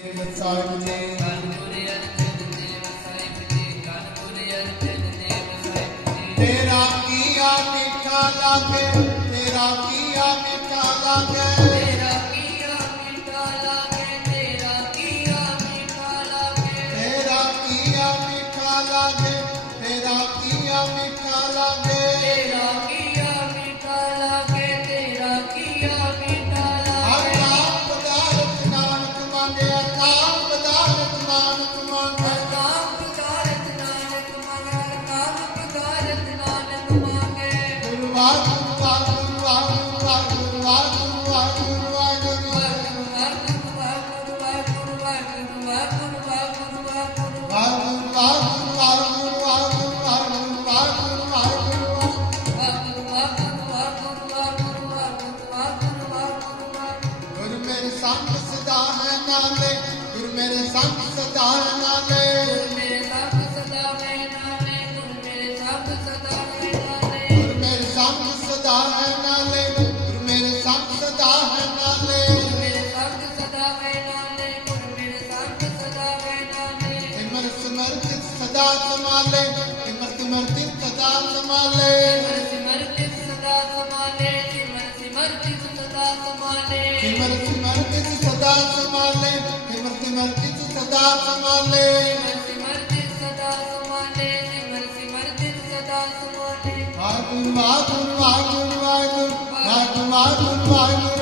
ਤੇਰਾ ਕੀ ਆ ਮਿੱਠਾ ਲਾਗੇ ਤੇਰਾ ਕੀ ਆ ਮਿੱਠਾ ਲਾਗੇ ਸੰਤ ਸਦਾ ਹੈ ਨਾਲੇ ਗੁਰ ਮੇਰੇ ਸੰਤ ਸਦਾ ਹੈ ਨਾਲੇ ਸਦਾ ਸਮਾਲੇ ਕਿ ਮਰਦੀ ਸਦਾ ਸਮਾਲੇ ਕਿ ਮਰਤ ਮਰਤੀ ਤੂੰ ਸਦਾ ਸਮਾਲੇ ਮਰਦੀ ਸਦਾ ਸਮਾਲੇ ਮਰਤੀ ਮਰਦੀ ਸਦਾ ਸਮਾਲੇ ਕਿ ਮਰਤ ਮਰਤੀ ਤੂੰ ਸਦਾ ਸਮਾਲੇ ਕਿ ਮਰਤ ਮਰਤੀ ਸਦਾ ਸਮਾਲੇ ਆਗੁਨ ਮਾਤੁਨ ਮਾਗੁਨ ਮਾਗੁਨ ਮਾਤੁਨ ਮਾਗੁਨ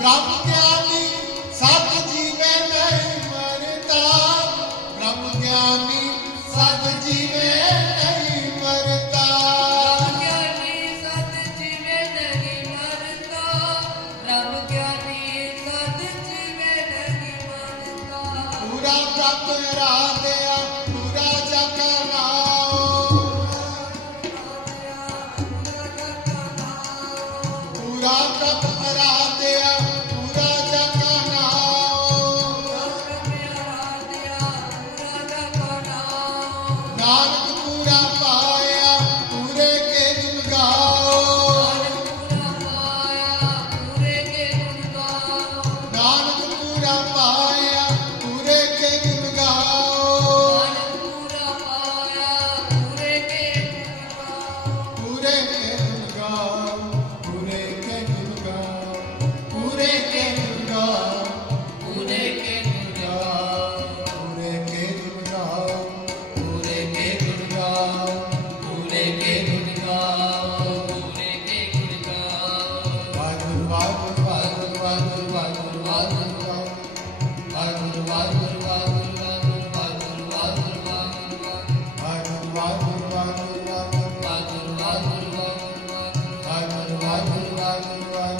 ਬ੍ਰਹਮ ਸਤ ਜੀਵੇ ਨਹੀਂ ਮਰਦਾ ਬ੍ਰਹਮ ਸਤ ਜੀਵੇ ਨਹੀਂ ਮਰਦਾ ਬ੍ਰਹਮ ਸਤ ਜੀਵੇ ਨਹੀਂ ਮਰਦਾ ਬ੍ਰਹਮ ਸਤ ਜੀਵੇ ਨਹੀਂ ਮਰਦਾ ਪੂਰਾ ਤਤ ਰਾਮ God Bhagavad